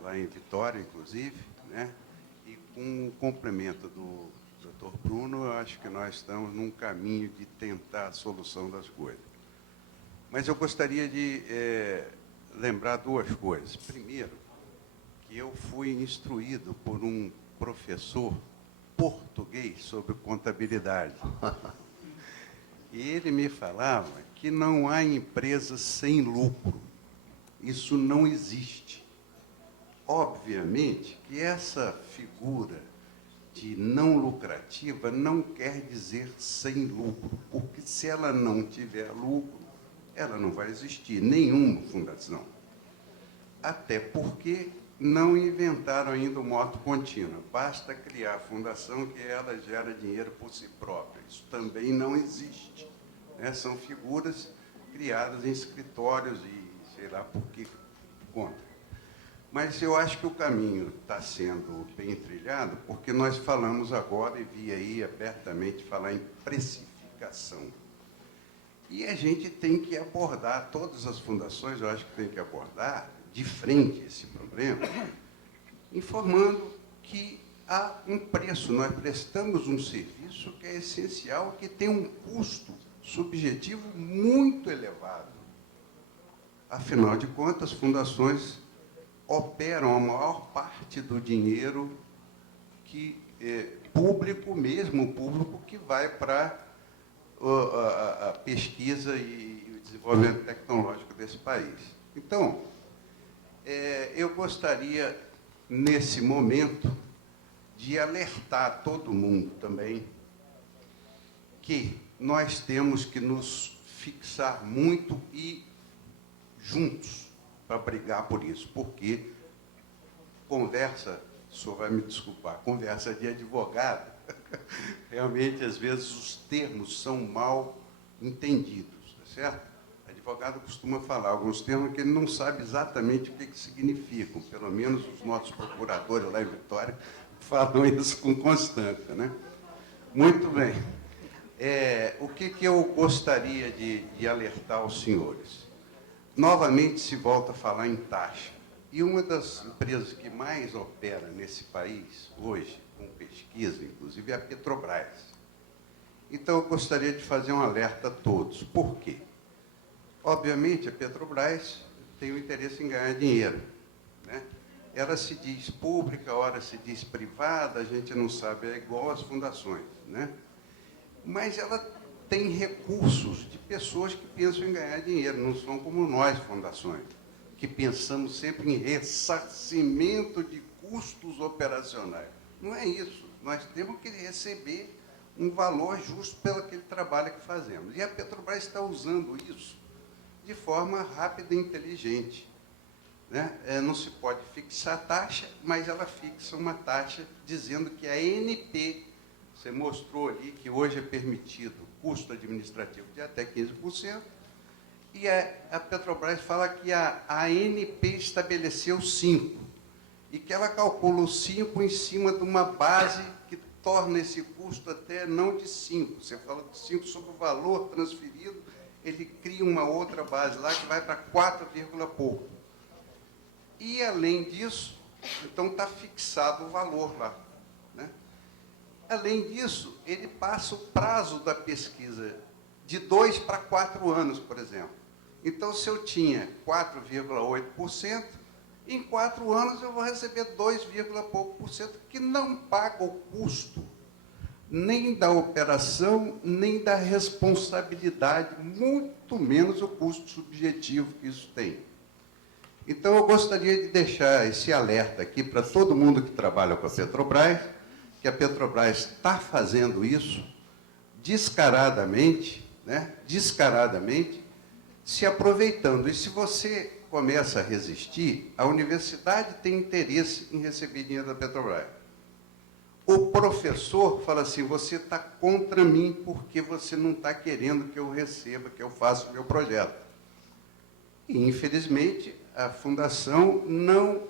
lá em Vitória, inclusive, né? E com o complemento do Dr. Bruno, eu acho que nós estamos num caminho de tentar a solução das coisas. Mas eu gostaria de lembrar duas coisas. Primeiro, que eu fui instruído por um professor português sobre contabilidade. E ele me falava que não há empresas sem lucro. Isso não existe. Obviamente que essa figura de não lucrativa não quer dizer sem lucro, porque se ela não tiver lucro, ela não vai existir nenhuma fundação. Até porque não inventaram ainda o moto contínuo. Basta criar a fundação que ela gera dinheiro por si própria. Isso também não existe. Né? São figuras criadas em escritórios e sei lá por que conta. Mas eu acho que o caminho está sendo bem trilhado, porque nós falamos agora, e vi aí abertamente falar em precificação. E a gente tem que abordar, todas as fundações, eu acho que tem que abordar de frente esse problema, informando que há um preço, nós prestamos um serviço que é essencial, que tem um custo subjetivo muito elevado. Afinal de contas, as fundações operam a maior parte do dinheiro que público mesmo, o público que vai para a pesquisa e o desenvolvimento tecnológico desse país. Então, eu gostaria, nesse momento, de alertar todo mundo também que nós temos que nos fixar muito e juntos para brigar por isso, porque conversa, o senhor vai me desculpar, conversa de advogado, realmente, às vezes, os termos são mal entendidos, tá certo? O advogado costuma falar alguns termos que ele não sabe exatamente o que significam, pelo menos os nossos procuradores lá em Vitória falam isso com constância, né? Muito bem. O que eu gostaria de alertar aos senhores? Novamente se volta a falar em taxa. E uma das empresas que mais opera nesse país, hoje, com pesquisa, inclusive, é a Petrobras. Então, eu gostaria de fazer um alerta a todos. Por quê? Obviamente, a Petrobras tem o interesse em ganhar dinheiro, né? Ela se diz pública, ora se diz privada, a gente não sabe, é igual às fundações, né? Mas ela tem recursos de pessoas que pensam em ganhar dinheiro, não são como nós, fundações, que pensamos sempre em ressarcimento de custos operacionais. Não é isso. Nós temos que receber um valor justo pelo aquele trabalho que fazemos. E a Petrobras está usando isso de forma rápida e inteligente, né? Não se pode fixar taxa, mas ela fixa uma taxa dizendo que a ANP, você mostrou ali que hoje é permitido custo administrativo de até 15%, e a Petrobras fala que a ANP estabeleceu 5%, e que ela calcula o 5% em cima de uma base que torna esse custo até não de 5%. Você fala de 5% sobre o valor transferido, ele cria uma outra base lá que vai para 4, pouco. E, além disso, então está fixado o valor lá, né? Além disso, ele passa o prazo da pesquisa de 2 para 4 anos, por exemplo. Então, se eu tinha 4,8%, em 4 anos eu vou receber 2, pouco por cento, que não paga o custo nem da operação, nem da responsabilidade, muito menos o custo subjetivo que isso tem. Então, eu gostaria de deixar esse alerta aqui para todo mundo que trabalha com a Petrobras, que a Petrobras está fazendo isso descaradamente, né? Descaradamente, se aproveitando. E se você começa a resistir, a universidade tem interesse em receber dinheiro da Petrobras. O professor fala assim, você está contra mim porque você não está querendo que eu receba, que eu faça o meu projeto. E, infelizmente, a fundação não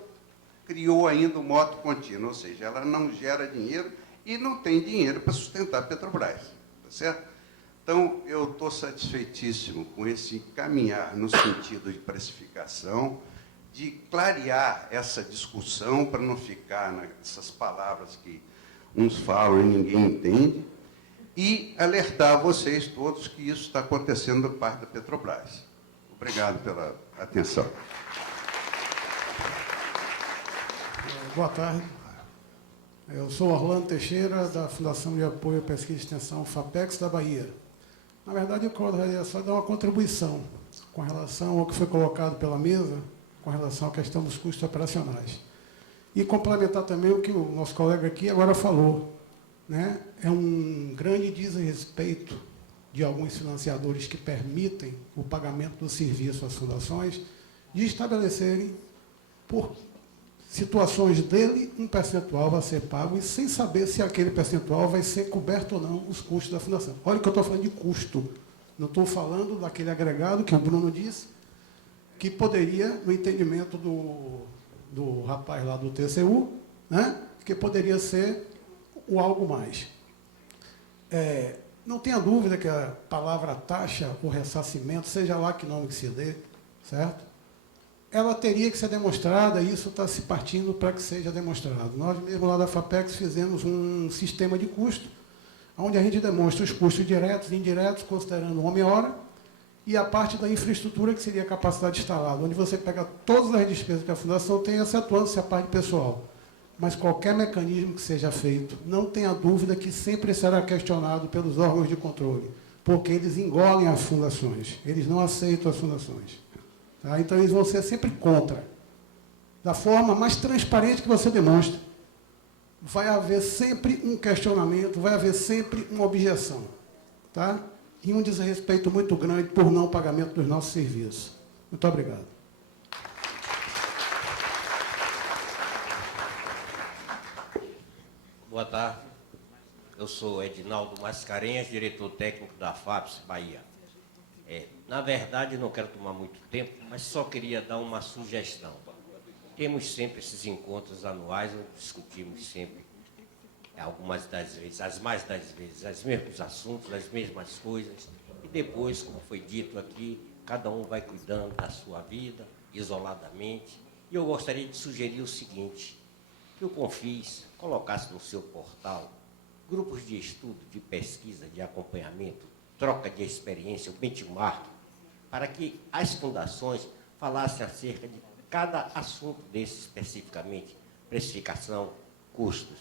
criou ainda o modo contínuo, ou seja, ela não gera dinheiro e não tem dinheiro para sustentar a Petrobras, tá certo? Então, eu estou satisfeitíssimo com esse caminhar no sentido de precificação, de clarear essa discussão para não ficar nessas palavras que uns falam e ninguém entende, e alertar vocês todos que isso está acontecendo da parte da Petrobras. Obrigado pela atenção. Boa tarde. Eu sou Orlando Teixeira, da Fundação de Apoio à Pesquisa e Extensão FAPEX da Bahia. Na verdade, eu gostaria só de dar uma contribuição com relação ao que foi colocado pela mesa, com relação à questão dos custos operacionais. E complementar também o que o nosso colega aqui agora falou, né? É um grande desrespeito de alguns financiadores que permitem o pagamento do serviço às fundações de estabelecerem, por situações dele, um percentual vai ser pago e sem saber se aquele percentual vai ser coberto ou não os custos da fundação. Olha que eu estou falando de custo, não estou falando daquele agregado que o Bruno disse, que poderia, no entendimento do rapaz lá do TCU, né, que poderia ser o algo mais. Não tenha dúvida que a palavra taxa ou ressarcimento, seja lá que nome que se dê, certo? Ela teria que ser demonstrada, e isso está se partindo para que seja demonstrado. Nós mesmos lá da FAPEX fizemos um sistema de custo, onde a gente demonstra os custos diretos e indiretos, considerando homem-hora, e a parte da infraestrutura, que seria a capacidade instalada, onde você pega todas as despesas que a fundação tem, excetuando-se a parte pessoal. Mas qualquer mecanismo que seja feito, não tenha dúvida que sempre será questionado pelos órgãos de controle, porque eles engolem as fundações, eles não aceitam as fundações. Tá? Então, eles vão ser sempre contra. Da forma mais transparente que você demonstra, vai haver sempre um questionamento, vai haver sempre uma objeção. Tá? E um desrespeito muito grande por não pagamento dos nossos serviços. Muito obrigado. Boa tarde. Eu sou Edinaldo Mascarenhas, diretor técnico da FAPES Bahia. Na verdade, não quero tomar muito tempo, mas só queria dar uma sugestão. Temos sempre esses encontros anuais, onde discutimos sempre, algumas das vezes, as mais das vezes, os mesmos assuntos, as mesmas coisas, e depois, como foi dito aqui, cada um vai cuidando da sua vida, isoladamente. E eu gostaria de sugerir o seguinte, que o Confis colocasse no seu portal grupos de estudo, de pesquisa, de acompanhamento, troca de experiência, o benchmark, para que as fundações falassem acerca de cada assunto desse especificamente, precificação, custos,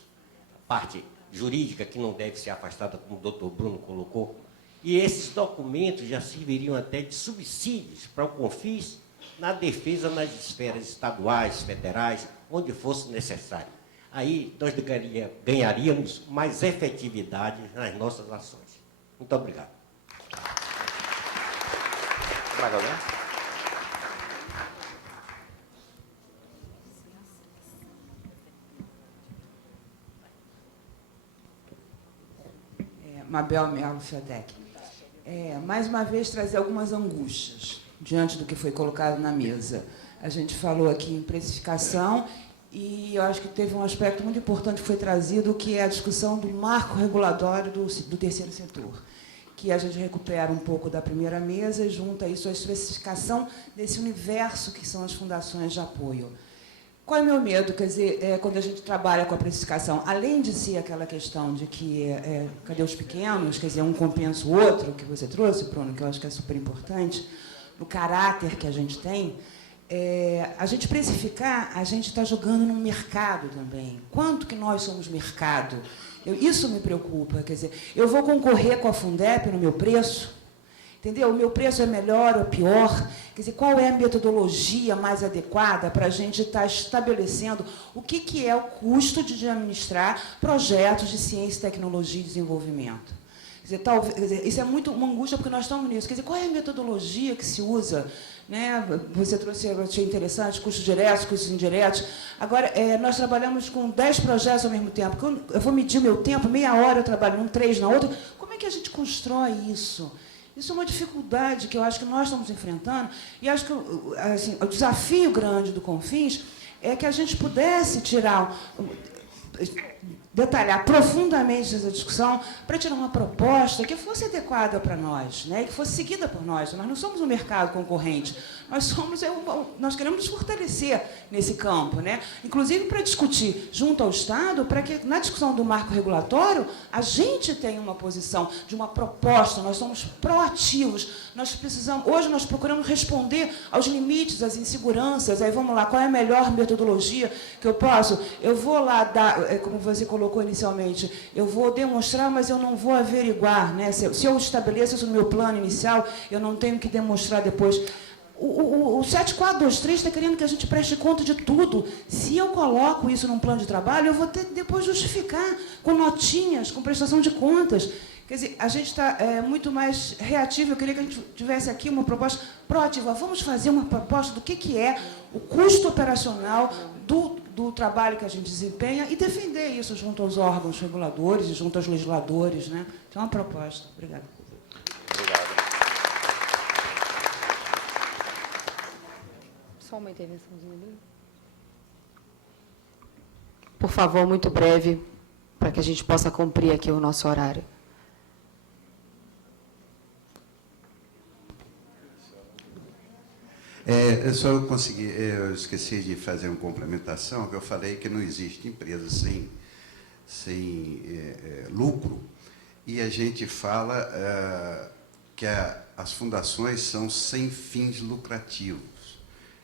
a parte jurídica que não deve ser afastada, como o doutor Bruno colocou, e esses documentos já serviriam até de subsídios para o CONFIS na defesa nas esferas estaduais, federais, onde fosse necessário. Aí nós ganharíamos mais efetividade nas nossas ações. Muito obrigado. Mabel Melo Fiodec. Mais uma vez, trazer algumas angústias diante do que foi colocado na mesa. A gente falou aqui em precificação e eu acho que teve um aspecto muito importante que foi trazido, que é a discussão do marco regulatório do terceiro setor, que a gente recupera um pouco da primeira mesa e junta isso à especificação desse universo que são as fundações de apoio. Qual é o meu medo? Quer dizer, quando a gente trabalha com a precificação, além de ser aquela questão de que cadê os pequenos, quer dizer, um compensa o outro, que você trouxe, Bruno, que eu acho que é super importante, no caráter que a gente tem, a gente precificar, a gente está jogando no mercado também. Quanto que nós somos mercado? Isso me preocupa, quer dizer, eu vou concorrer com a Fundep no meu preço, entendeu? O meu preço é melhor ou pior? Quer dizer, qual é a metodologia mais adequada para a gente estar estabelecendo o que é o custo de administrar projetos de ciência, tecnologia e desenvolvimento? Quer dizer, isso é muito uma angústia, porque nós estamos nisso. Quer dizer, qual é a metodologia que se usa? Né? Você trouxe, eu achei interessante, custos diretos, custos indiretos. Agora, nós trabalhamos com 10 projetos ao mesmo tempo. Eu vou medir o meu tempo, meia hora eu trabalho num, 3 na outra. Como é que a gente constrói isso? Isso é uma dificuldade que eu acho que nós estamos enfrentando, e acho que assim, o desafio grande do CONFIS é que a gente pudesse detalhar profundamente essa discussão para tirar uma proposta que fosse adequada para nós, né, que fosse seguida por nós. Nós não somos um mercado concorrente, nós queremos nos fortalecer nesse campo, né, inclusive para discutir junto ao Estado, para que na discussão do marco regulatório a gente tenha uma posição de uma proposta. Nós somos proativos, hoje nós procuramos responder aos limites, às inseguranças. Aí vamos lá, qual é a melhor metodologia que eu posso? Eu vou lá dar, como você colocou inicialmente, eu vou demonstrar, mas eu não vou averiguar, né? Se eu estabeleço isso no meu plano inicial, eu não tenho que demonstrar depois. O 7423 está querendo que a gente preste conta de tudo. Se eu coloco isso num plano de trabalho, eu vou ter que depois justificar com notinhas, com prestação de contas. Quer dizer, a gente está muito mais reativo. Eu queria que a gente tivesse aqui uma proposta proativa. Vamos fazer uma proposta do que é o custo operacional do trabalho que a gente desempenha e defender isso junto aos órgãos reguladores e junto aos legisladores, né? Então, é uma proposta. Obrigada. Obrigado. Só uma intervençãozinha ali. Por favor, muito breve, para que a gente possa cumprir aqui o nosso horário. Eu esqueci de fazer uma complementação, que eu falei que não existe empresa sem lucro, e a gente fala que as fundações são sem fins lucrativos.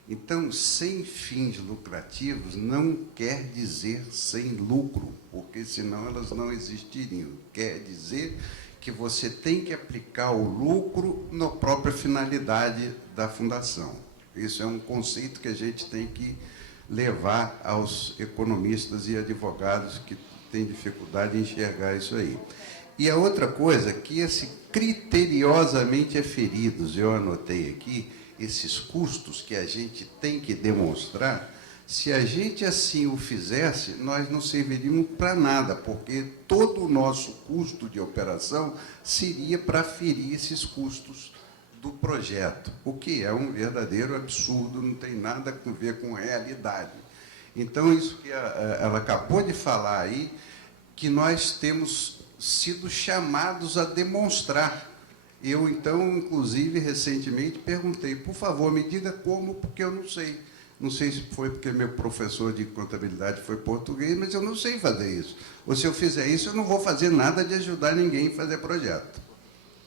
Então, sem fins lucrativos não quer dizer sem lucro, porque senão elas não existiriam. Quer dizer que você tem que aplicar o lucro na própria finalidade da fundação. Isso é um conceito que a gente tem que levar aos economistas e advogados que têm dificuldade em enxergar isso aí. E a outra coisa, que esse criteriosamente aferidos, eu anotei aqui, esses custos que a gente tem que demonstrar, se a gente assim o fizesse, nós não serviríamos para nada, porque todo o nosso custo de operação seria para aferir esses custos do projeto, o que é um verdadeiro absurdo, não tem nada a ver com realidade. Então, isso que ela acabou de falar aí, que nós temos sido chamados a demonstrar. Eu, então, inclusive, recentemente, perguntei, por favor, me diga como, porque eu não sei. Não sei se foi porque meu professor de contabilidade foi português, mas eu não sei fazer isso. Ou se eu fizer isso, eu não vou fazer nada de ajudar ninguém a fazer projeto.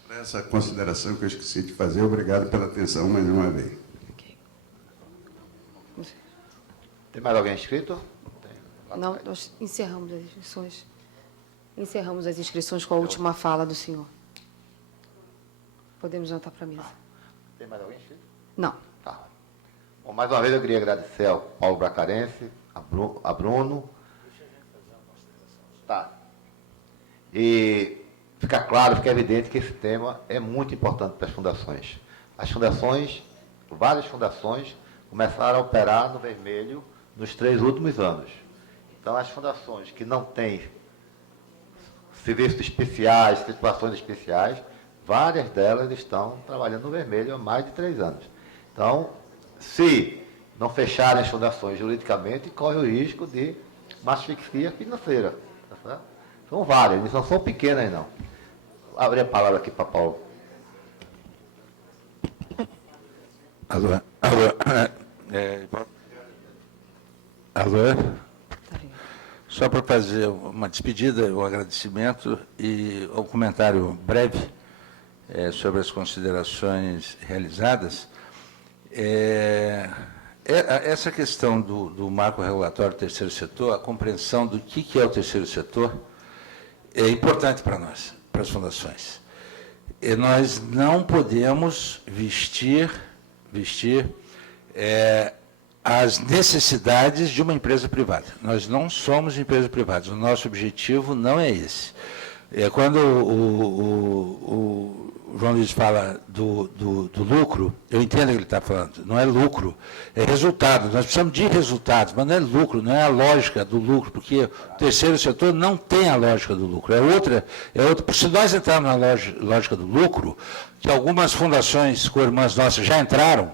Para essa consideração que eu esqueci de fazer, obrigado pela atenção mais uma vez. Tem mais alguém inscrito? Não, nós encerramos as inscrições. Encerramos as inscrições com a última fala do senhor. Podemos jantar para a mesa. Tem mais alguém inscrito? Não. Tá. Bom, mais uma vez eu queria agradecer ao Paulo Bracarense, a Bruno. Tá. E fica claro, fica evidente que esse tema é muito importante para as fundações. As fundações, várias fundações, começaram a operar no vermelho nos 3 últimos anos. Então, as fundações que não têm serviços especiais, situações especiais, várias delas estão trabalhando no vermelho há mais de 3 anos. Então, se não fecharem as fundações juridicamente, corre o risco de uma asfixia financeira. Tá certo? São várias, não são pequenas, não. Vou abrir a palavra aqui para Paulo. Alô? Alô? Só para fazer uma despedida, um agradecimento e um comentário breve sobre as considerações realizadas. Essa questão do marco regulatório do terceiro setor, a compreensão do que é o terceiro setor, é importante para nós, para as fundações. E nós não podemos vestir as necessidades de uma empresa privada. Nós não somos empresas privadas, o nosso objetivo não é esse. Quando o João Luiz fala do lucro, eu entendo o que ele está falando, não é lucro, é resultado. Nós precisamos de resultados, mas não é lucro, não é a lógica do lucro, porque o terceiro setor não tem a lógica do lucro, é outra. Se nós entrarmos na lógica do lucro, que algumas fundações co-irmãs nossas já entraram,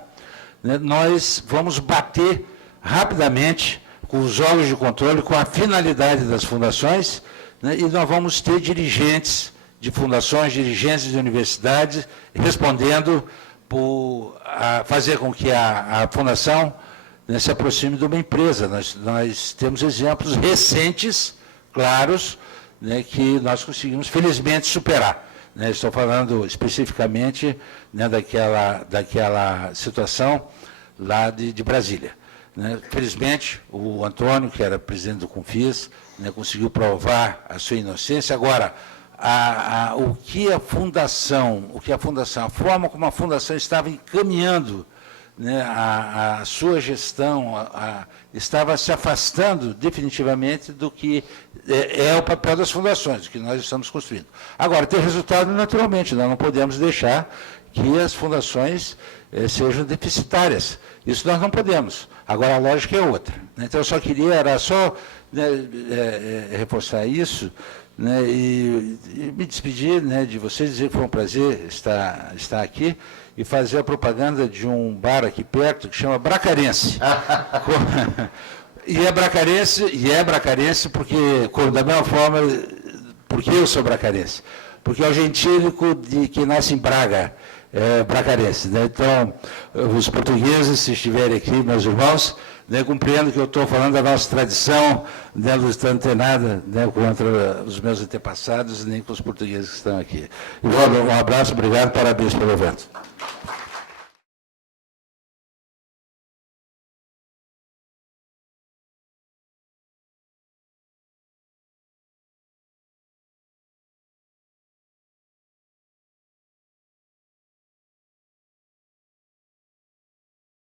né, nós vamos bater rapidamente com os órgãos de controle, com a finalidade das fundações, né, e nós vamos ter dirigentes de fundações, dirigentes de universidades, respondendo por fazer com que a fundação, né, se aproxime de uma empresa. Nós temos exemplos recentes, claros, né, que nós conseguimos, felizmente, superar. Né, estou falando especificamente, né, daquela situação lá de Brasília. Né. Felizmente, o Antônio, que era presidente do Confis, né, conseguiu provar a sua inocência. Agora, a forma como a fundação estava encaminhando, né, a sua gestão, estava se afastando definitivamente do que é o papel das fundações, que nós estamos construindo. Agora, tem resultado naturalmente, nós não podemos deixar que as fundações sejam deficitárias. Isso nós não podemos. Agora, a lógica é outra. Então, eu só queria, né, reforçar isso, né, e me despedir, né, de vocês, dizer que foi um prazer estar aqui e fazer a propaganda de um bar aqui perto que chama Bracarense. E é bracarense porque, da mesma forma, porque eu sou bracarense. Porque é o gentílico de que nasce em Braga, bracarense. Né? Então, os portugueses, se estiverem aqui, meus irmãos, né, compreendo que eu estou falando da nossa tradição, né, não estou antenada, né, contra os meus antepassados, nem com os portugueses que estão aqui. Um abraço, obrigado, parabéns pelo evento.